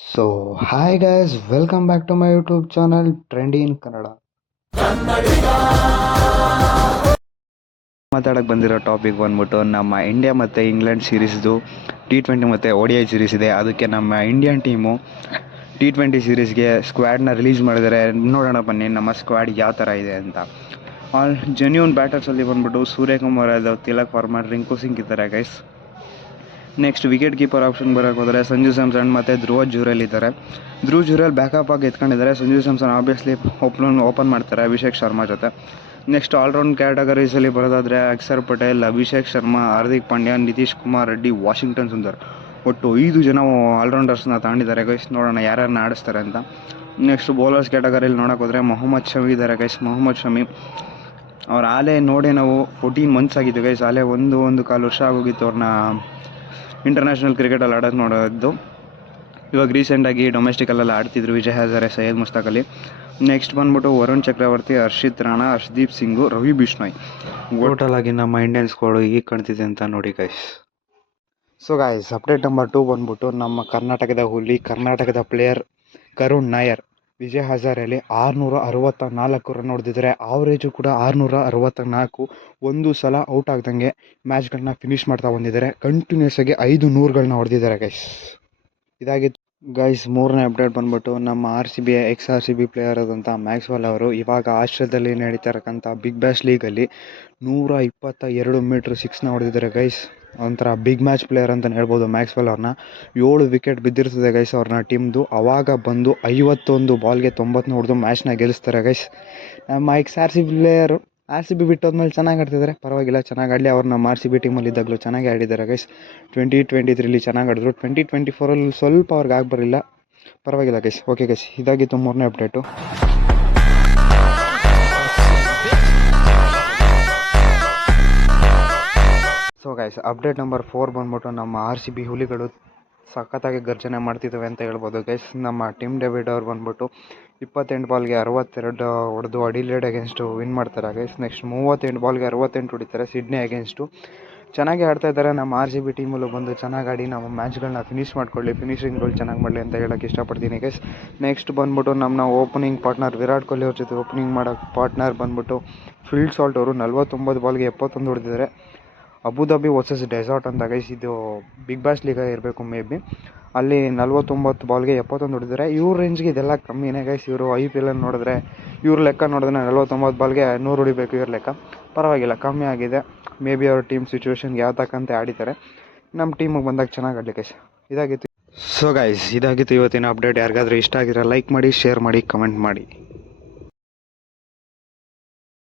So hi guys, welcome back to my YouTube channel trendy in Kannada. ಮಾತಾಡಕ್ಕೆ ಬಂದಿರೋ topic ಬಂದ್ಬಿಟ್ಟು ನಮ್ಮ ಇಂಡಿಯಾ ಮತ್ತು ಇಂಗ್ಲೆಂಡ್ ಸೀರೀಸ್ದು T20 ಮತ್ತು ODI ಸೀರೀಸ್ ಇದೆ. ಅದಕ್ಕೆ ನಮ್ಮ ಇಂಡಿಯನ್ ಟೀಮು T20 ಸೀರೀಸ್ಗೆ ಸ್ಕ್ವಾಡ್ನ ರಿಲೀಸ್ ಮಾಡಿದರೆ ನೋಡೋಣ ಬನ್ನಿ ನಮ್ಮ ಸ್ಕ್ವಾಡ್ ಯಾವ ಥರ ಇದೆ ಅಂತ. ಆಲ್ ಜೆನ್ಯೂನ್ ಬ್ಯಾಟರ್ಸಲ್ಲಿ ಬಂದ್ಬಿಟ್ಟು ಸೂರ್ಯಕುಮಾರ್ ಯಾದವ್, ತಿಲಕ್ ವರ್ಮಾ, ರಿಂಕು ಸಿಂಗ್ ಇದ್ದಾರೆ guys. Next wicket keeper option ಬರೋಕ್ಕೆ ಹೋದರೆ ಸಂಜು ಸ್ಯಾಮ್ಸನ್ ಮತ್ತು ಧ್ರುವ ಜುರೇಲ್ ಇದ್ದಾರೆ. ಧ್ರುವ ಜುರೇಲ್ ಬ್ಯಾಕಪ್ ಆಗಿ ಎತ್ಕೊಂಡಿದ್ದಾರೆ. ಸಂಜು ಸ್ಯಾಮ್ಸನ್ ಆಬ್ವಿಯಸ್ಲಿ ಓಪನ್ ಮಾಡ್ತಾರೆ ಅಭಿಷೇಕ್ ಶರ್ಮಾ ಜೊತೆ. ನೆಕ್ಸ್ಟ್ ಆಲ್ರೌಂಡ್ ಕ್ಯಾಟಗರೀಸಲ್ಲಿ ಬರೋದಾದರೆ ಅಕ್ಷರ್ ಪಟೇಲ್, ಅಭಿಷೇಕ್ ಶರ್ಮಾ, ಹಾರ್ದಿಕ್ ಪಾಂಡ್ಯ, ನಿತೀಶ್ ಕುಮಾರ್ ರೆಡ್ಡಿ, ವಾಷಿಂಗ್ಟನ್ ಸುಂದರ್, ಒಟ್ಟು 5 ಜನ ಆಲ್ರೌಂಡರ್ಸ್ನ ತಗೊಂಡಿದ್ದಾರೆ ಗೈಸ್. ನೋಡೋಣ ಯಾರ್ಯಾರನ್ನ ಆಡಿಸ್ತಾರೆ ಅಂತ. ನೆಕ್ಸ್ಟ್ ಬೌಲರ್ಸ್ ಕ್ಯಾಟಗರಿಯಲ್ಲಿ ನೋಡೋಕೆ ಹೋದರೆ ಮೊಹಮ್ಮದ್ ಶಮಿ ಇದ್ದಾರೆ ಗೈಸ್. ಮೊಹಮ್ಮದ್ ಶಮಿ ಅವ್ರ ಆಲೆ ನೋಡಿ ನಾವು 14 ಮಂತ್ಸ್ ಆಗಿತ್ತು ಗೈಸ್. ಆಲೆ ಒಂದು ಕಾಲು ವರ್ಷ ಆಗೋಗಿತ್ತು ಅವ್ರನ್ನ ಇಂಟರ್ನ್ಯಾಷನಲ್ ಕ್ರಿಕೆಟಲ್ಲಿ ಆಡೋದು ನೋಡೋದು. ಇವಾಗ ರೀಸೆಂಟಾಗಿ ಡೊಮೆಸ್ಟಿಕಲ್ಲೆಲ್ಲ ಆಡ್ತಿದ್ರು ವಿಜಯ್ ಹಜಾರೆ, ಸೈಯದ್ ಮುಸ್ತಾಕ್ ಅಲಿ. ನೆಕ್ಸ್ಟ್ ಬಂದ್ಬಿಟ್ಟು ವರುಣ್ ಚಕ್ರವರ್ತಿ, ಹರ್ಷಿತ್ ರಾಣಾ, ಹರ್ಷದೀಪ್ ಸಿಂಗು, ರವಿ ಬಿಷ್ಣೋಯ್. ಟೋಟಲ್ ಆಗಿ ನಮ್ಮ ಇಂಡಿಯನ್ ಸ್ಕ್ವಾಡು ಈಗ ಕಾಣ್ತಿದೆ ಅಂತ ನೋಡಿ guys. So guys, update number 2 ಬಂದ್ಬಿಟ್ಟು ನಮ್ಮ ಕರ್ನಾಟಕದ ಹುಲಿ, ಕರ್ನಾಟಕದ ಪ್ಲೇಯರ್ ಕರುಣ್ ನಾಯರ್ ವಿಜಯ್ ಹಜಾರೆಯಲ್ಲಿ 664 ರನ್ ಹೊಡೆದಿದ್ದಾರೆ. ಆವ್ರೇಜು ಕೂಡ 664. ಒಂದು ಸಲ ಔಟ್ ಆಗ್ದಂಗೆ ಮ್ಯಾಚ್ಗಳನ್ನ ಫಿನಿಷ್ ಮಾಡ್ತಾ ಬಂದಿದ್ದಾರೆ. ಕಂಟಿನ್ಯೂಸ್ ಆಗಿ 5 ನೂರುಗಳನ್ನ ಹೊಡೆದಿದ್ದಾರೆ ಗೈಸ್. ಇದಾಗಿತ್ತು ಗೈಸ್. 3ನೇ ಅಪ್ಡೇಟ್ ಬಂದ್ಬಿಟ್ಟು ನಮ್ಮ RCB ex-RCB ಪ್ಲೇಯರ್ ಆದಂಥ ಮ್ಯಾಕ್ಸ್ವೆಲ್ ಅವರು ಇವಾಗ ಆಸ್ಟ್ರೇಲಿಯಾದಲ್ಲಿ ನಡೀತಾ ಇರತಕ್ಕಂಥ ಬಿಗ್ ಬ್ಯಾಶ್ ಲೀಗಲ್ಲಿ 122 ಮೀಟ್ರ್ 6ನ ಹೊಡೆದಿದ್ದಾರೆ ಗೈಸ್. ಒಂಥರ ಬಿಗ್ ಮ್ಯಾಚ್ ಪ್ಲೇಯರ್ ಅಂತಲೇ ಹೇಳ್ಬೋದು ಮ್ಯಾಕ್ಸ್ವೆಲ್ ಅವ್ರನ್ನ. 7 ವಿಕೆಟ್ ಬಿದ್ದಿರ್ತದೆ ಗೈಸ್ ಅವ್ರನ್ನ ಟೀಮ್ದು. ಅವಾಗ ಬಂದು 51 ಬಾಲ್ಗೆ 90 ಹೊಡೆದು ಮ್ಯಾಚ್ನ ಗೆಲ್ಲಿಸ್ತಾರೆ ಗೈಸ್. ನಮ್ಮ ex-RCB ಪ್ಲೇಯರು RCB ಬಿಟ್ಟೋದ್ಮೇಲೆ ಚೆನ್ನಾಗಿ ಆಡ್ತಿದ್ದಾರೆ, ಪರವಾಗಿಲ್ಲ, ಚೆನ್ನಾಗಿ ಆಡಲಿ. ಅವ್ರು ನಮ್ಮ RCB ಟೀಮಲ್ಲಿ ಇದ್ದಾಗಲೂ ಚೆನ್ನಾಗಿ ಆಡಿದ್ದಾರೆ ಗೈಸ್. 2023 ಚೆನ್ನಾಗಿ ಆಡಿದ್ರು. 2024 ಸ್ವಲ್ಪ ಅವ್ರಿಗೆ ಆಗಬರಲಿಲ್ಲ, ಪರವಾಗಿಲ್ಲ ಗೈಸ್. ಓಕೆ ಗೈಸ್, ಇದಾಗಿತ್ತು 3ನೇ update. So guys, update number 4 ಬಂದ್ಬಿಟ್ಟು ನಮ್ಮ RCB ಹುಲಿಗಳು ಸಖತ್ತಾಗಿ ಗರ್ಜನೆ ಮಾಡ್ತಿದ್ದಾವೆ ಅಂತ ಹೇಳ್ಬೋದು ಗೈಸ್. ನಮ್ಮ ಟಿಮ್ ಡೇವಿಡ್ ಅವ್ರು ಬಂದ್ಬಿಟ್ಟು 28 ಬಾಲ್ಗೆ 62 ಹೊಡೆದು ಅಡಿಲೇಡ್ ಅಗೇನ್ಸ್ಟು ವಿನ್ ಮಾಡ್ತಾರೆ ಗೈಸ್. ನೆಕ್ಸ್ಟ್ 38 ಬಾಲ್ಗೆ 68 ಹೊಡಿತಾರೆ ಸಿಡ್ನಿ ಅಗೇನ್ಸ್ಟು. ಚೆನ್ನಾಗಿ ಆಡ್ತಾ ಇದ್ದಾರೆ. ನಮ್ಮ RCB ಟೀಮಲ್ಲೂ ಬಂದು ಚೆನ್ನಾಗಿ ಆಡಿ ನಮ್ಮ ಮ್ಯಾಚ್ಗಳನ್ನ ಫಿನಿಷ್ ಮಾಡ್ಕೊಳ್ಳಿ, ಫಿನಿಷಿಂಗ್ಗಳು ಚೆನ್ನಾಗಿ ಮಾಡಲಿ ಅಂತ ಹೇಳೋಕ್ಕೆ ಇಷ್ಟಪಡ್ತೀನಿ ಗೈಸ್. ನೆಕ್ಸ್ಟ್ ಬಂದ್ಬಿಟ್ಟು ನಮ್ಮ ಓಪನಿಂಗ್ ಪಾರ್ಟ್ನರ್ ವಿರಾಟ್ ಕೊಹ್ಲಿ ಅವ್ರ ಜೊತೆ ಓಪನಿಂಗ್ ಮಾಡೋ ಪಾರ್ಟ್ನರ್ ಬಂದ್ಬಿಟ್ಟು ಫೀಲ್ಡ್ ಸಾಲ್ಟ್ ಅವರು 49 ಬಾಲ್ಗೆ 71 ಹೊಡೆದಿದ್ದಾರೆ. ಅಬುಧಾಬಿ ವರ್ಸಸ್ ಡೆಸಾರ್ಟ್ ಅಂತ ಗೈಸ್, ಇದು ಬಿಗ್ ಬ್ಯಾಶ್ ಲೀಗ ಇರಬೇಕು ಮೇ ಬಿ. ಅಲ್ಲಿ 49 ಬಾಲ್ಗೆ 71 ಹೊಡೆದಿದ್ದಾರೆ. ಇವ್ರ ರೇಂಜ್ಗೆ ಇದೆಲ್ಲ ಕಮ್ಮಿನೇ ಗೈಸ್. ಇವರು IPL ನೋಡಿದ್ರೆ ಇವ್ರ ಲೆಕ್ಕ ನೋಡಿದ್ರೆ 49 ಬಾಲ್ಗೆ 100 ಹೊಡಿಬೇಕು ಇವ್ರ ಲೆಕ್ಕ. ಪರವಾಗಿಲ್ಲ, ಕಮ್ಮಿ ಆಗಿದೆ. ಮೇ ಬಿ ಅವ್ರ ಟೀಮ್ ಸಿಚುವೇಶನ್ಗೆ ಯಾವ ತಕ್ಕಂತೆ ಆಡಿದ್ದಾರೆ. ನಮ್ಮ ಟೀಮಿಗೆ ಬಂದಾಗ ಚೆನ್ನಾಗಿ ಆಡಲಿ ಗೈಸ್. ಇದಾಗಿತ್ತು. ಸೊ ಗೈಸ್, ಇದಾಗಿತ್ತು ಇವತ್ತಿನ ಅಪ್ಡೇಟ್. ಯಾರಿಗಾದ್ರೂ ಇಷ್ಟ ಆಗಿದ್ರೆ ಲೈಕ್ ಮಾಡಿ, ಶೇರ್ ಮಾಡಿ, ಕಮೆಂಟ್ ಮಾಡಿ.